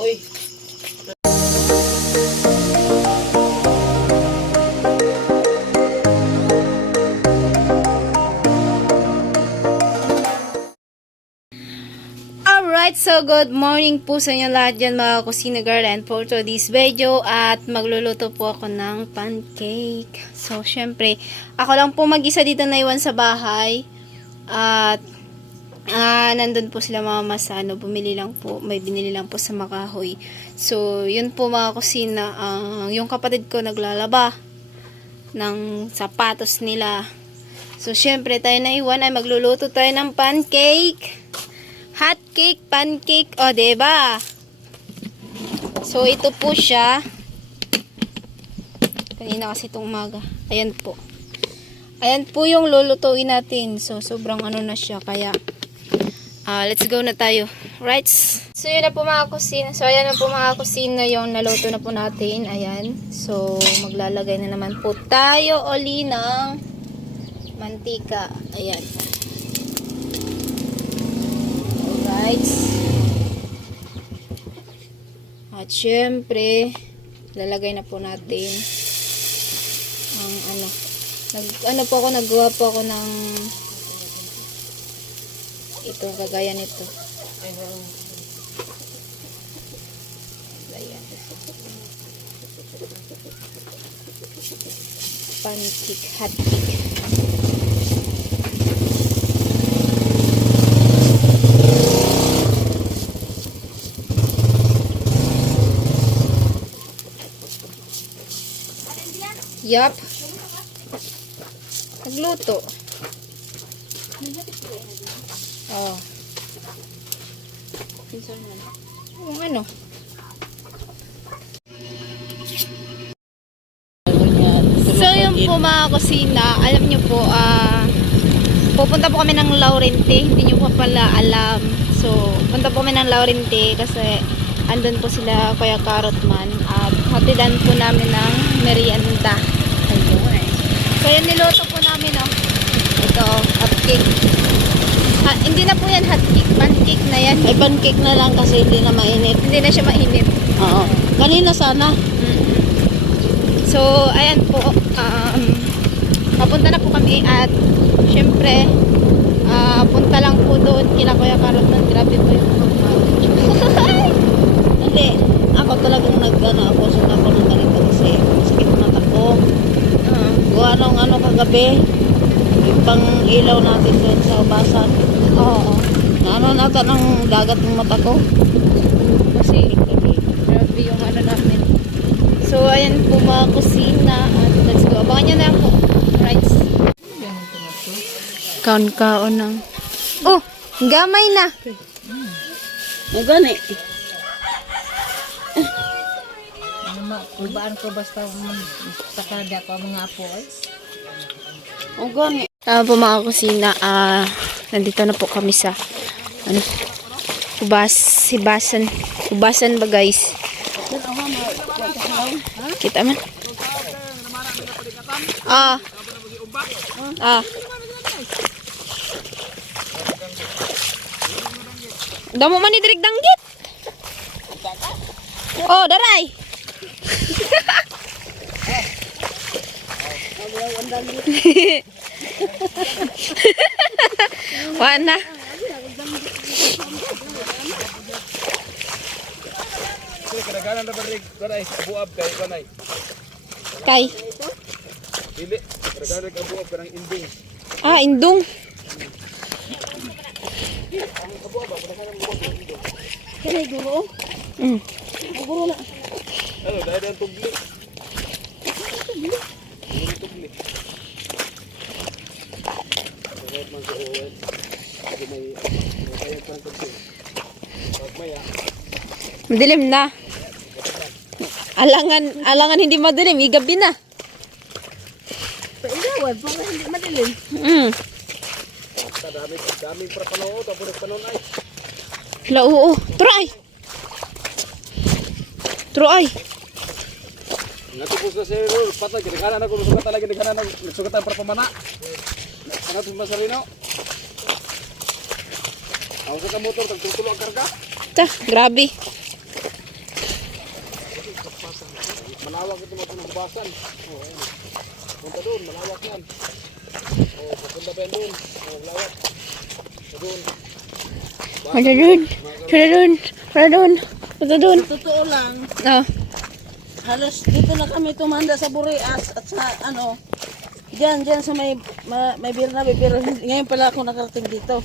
Uy. Alright, so good morning po sa inyo lahat dyan mga kusina girl, and for today's video at magluluto po ako ng pancake. So syempre, ako lang po mag-isa dito na iwan sa bahay at nandun po sila mama sa bumili lang po, may binili lang po sa Makahoy. So yun po mga kusina, yung kapatid ko naglalaba ng sapatos nila. So syempre tayo na iwan ay magluluto tayo ng pancake. Hot cake, pancake, o diba? So ito po siya. Kanina kasi itong umaga. Ayan po. Ayan po yung lulutuin natin. So sobrang ano na siya. Kaya let's go na tayo. Right? So yun na po mga kusina. So ayan na po mga kusina yung naluto na po natin. Ayan. So maglalagay na naman po tayo uli ng mantika. Ayan. At syempre lalagay na po natin ang naggawa po ako ng ito, kagaya nito. Ayan. Pancake, hot cake. Yup. Nagluto. Oh. Yung ano? So yung po mga kusina, alam nyo po, pupunta po kami ng Laurente. Hindi nyo pa pala alam. So, punta po kami ng Laurente kasi andun po sila Kuya Carrotman at hatidan po namin ng merienda. Ayun. So yung niluto po namin, ito, hot cake. Hindi na po yan hot cake, pancake na yan. Ay, pancake na lang kasi hindi na mainit. Hindi na siya mainit. Oo. Kanina sana. So ayan po, papunta na po kami at syempre punta lang po doon kila Kuya Carrotman. Grabe po yung Hindi. Ako talagang ako sa ako ng ganito kasi sakit mata ko. Gawa nung kagabi. Yung pang ilaw natin doon sa basan. Oo. Nata ng dagat ng mata ko. Kasi grabe yung namin. So ayan po mga kusina at let's go. Abangan nyo na lang po. Right. Kaon-kaon ng gamay na. Magani. Kubaan ko basta sakada ko mga apo ay. Magani. Tama po mga kusina, nandito na po kami sa hubasan ba guys? Kita man? Damo man ni dirig danggit. Oh, daray. Wana. Kadaganan na barig kanay buab kay kanay. Kay. Dili, kadaganan ka buab kanang inding. Indong. Kaya guro. Guro na. Ano, dahil ang tubli. Tubli. Kahit man sa uwan, kasi may kayang pang tubli. Pag maya, Madilim na. Alangan hindi madilim, igabi na. Pailawan, para hindi madilim. daming para panood, tapos nagpanon ay. Oo. Troy. Natupos na si Rul, patay, kadaganan ako, nasukat talaga, nagsukatan para pamana. Natupos na sa Rino. Ako sa motor, tagtutulo ang karga. Grabe. Malawak ito magpunubasan. Oh, ayun. Punta doon, malawak yan. Oh, papunta pa yan doon. Oh, malawak. Doon. Wala dun. Wala dun. Wala dun. Wala dun. Totoo lang, Oh. halos dito na kami tumanda sa Burias at sa ano, diyan sa may Bernabe, pero ngayon pala ako nakarating dito.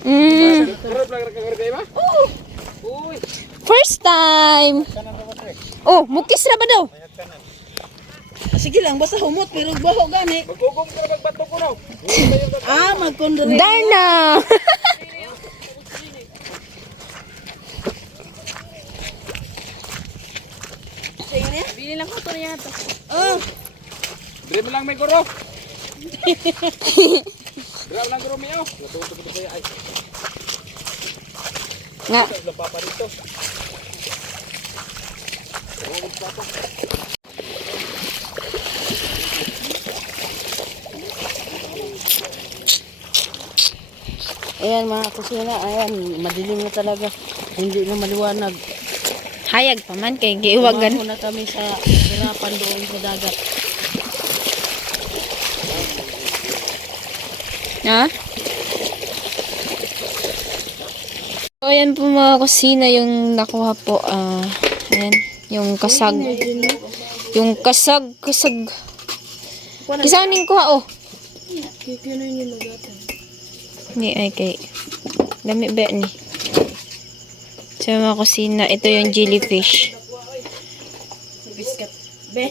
Karap lang kagarap kayo ba? Oo! Uy! First time. Oh, mukis na ba daw? Sige lang, basta humot, pero baho gani. Magkugong ka na magbato ko no. Magkondre. Darna. Bili lang ko to yata. Oh, Dre mo lang may guro. Dre lang guro miyo. Natuto ko kaya ay. Nga. Sa papa dito. ayan mga kusina, ayan, madilim na talaga. Hindi na maliwanag. Hayag pa man kay giiwagan. Tumaho na kami sa hirapan doon sa dagat. Ha? So, ayan po mga kusina yung nakuha po. Ayan. Yung kasag. Yung kasag. Kisaning kuha, oh. Hindi, ay kay. Dami ba ni? Sa mga kusina, ito yung jellyfish. Biscuit. Be.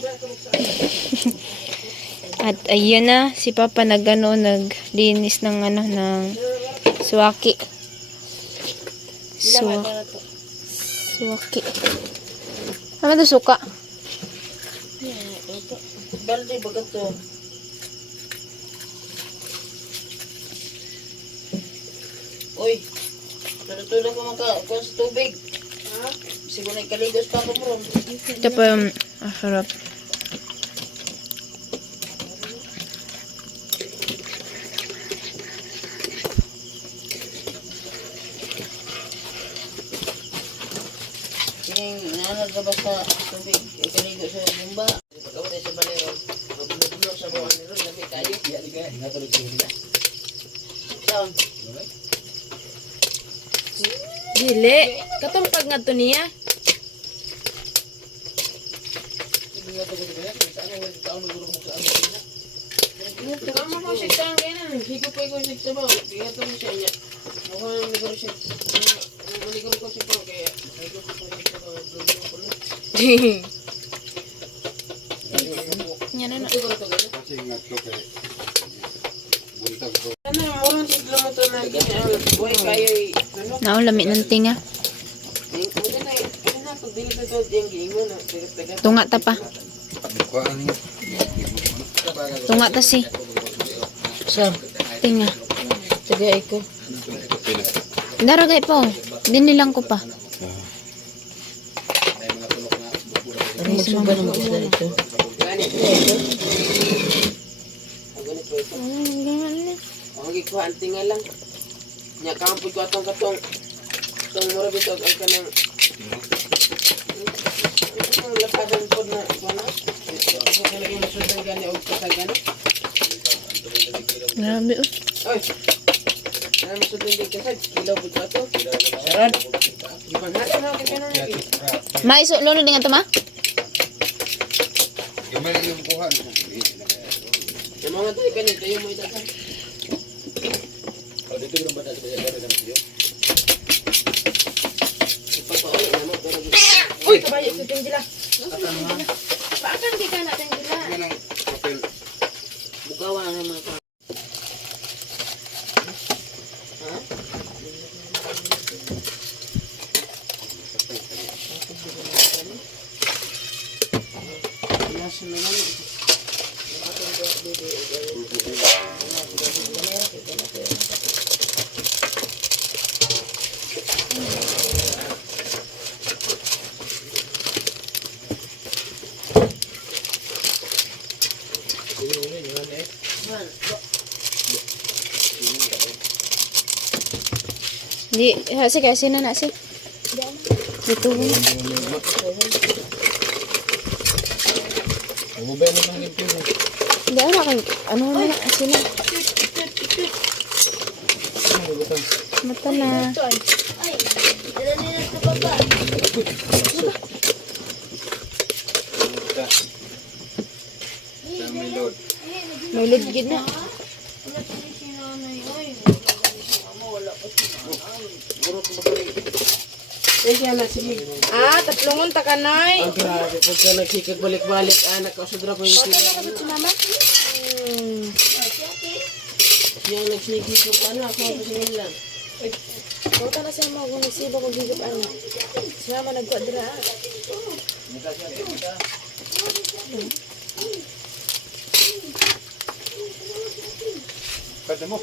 At ayun na, si Papa naglinis ng ng suwaki. Suwaki. Ano to suka? Balde bagat to. Uy. Natutulog ko kuha sa tubig. Ha? Siguro na ikaligos pa ako bro. Ito pa yung sarap. Yung nanagaba sa tubig. Ikaligo sa bumba. Pagkawatay sa balero. Mabulog sa buwan nilo. Labi kayo. Natulog sa nila. Saan? Dili. Katong pag nga to niya. Kama ko siya saan kaya na. Higop ko ko siya sa baw. Bigat ko siya niya. Ako nang liguro siya. Maliguro ko siya po. Kaya higop ko siya sa baw. Yan na. Siguro to gano'n. Kasi ingat ko kay buntag ko. Ano, murang siglo mo to na ganyan. Buhay kayo ano? Naulami ng tinga. Ano na, pag bilis na to, diyang giingon na. Dagat-dagat. Tunga ta pa. Kuan ni. Tunga ta si. Siya, Tinga. tagay ko. Daragay pa, oh. Dinilang ko pa. Ano magsuga ng isda ito? Ganit po ito. Ganit po ito. Ang gikuha, ang tinga lang. Nya kampod ko atong katong mura bitog ay kanang ang lapadan po na ano? Ito kanang masundan gani o kasal gani? Grabe, oh. Oy! Kanang masundan gani kasal, kilaw po ko ato. Sarad! Gipang natin ako kanang Maiso, lolo dengan to ma? Gamay yung kuha. sa mga tayo kanil, tayo mo itakan. Dito yung bata sa dara ng siyo. Ipapaulit na mo pero Uy, kabayo sa tingila. Paakan di ka natin gila. Kanang papel. bukawa na mga ka. Ha? Nasa na lang. Di, sige, sino na si? Dito mo. Bubay mo lang yung pino. Hindi, ano na, sila. Mata na. May lugid na. Ah, tatlongon ta kanay. Ang grabe, pagka nagsikag balik-balik, anak, kausudra ko yung sila. Si mama? Yung nagsikig ko pa na, ako ang nila. Kauta na siya mo kung nagsiba ko gigap ano. Si mama nagkwadra. Pwede mo.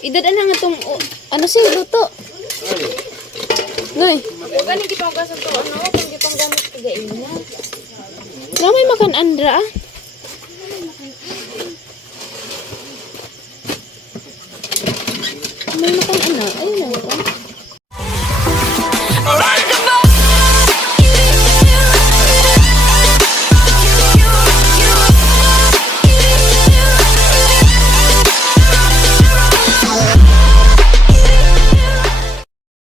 Idad na nga itong, ano siya, luto. Noy, Huwag ka nang gipanggasan to ano, kung gipanggamit kagain na. na may makan andra ah.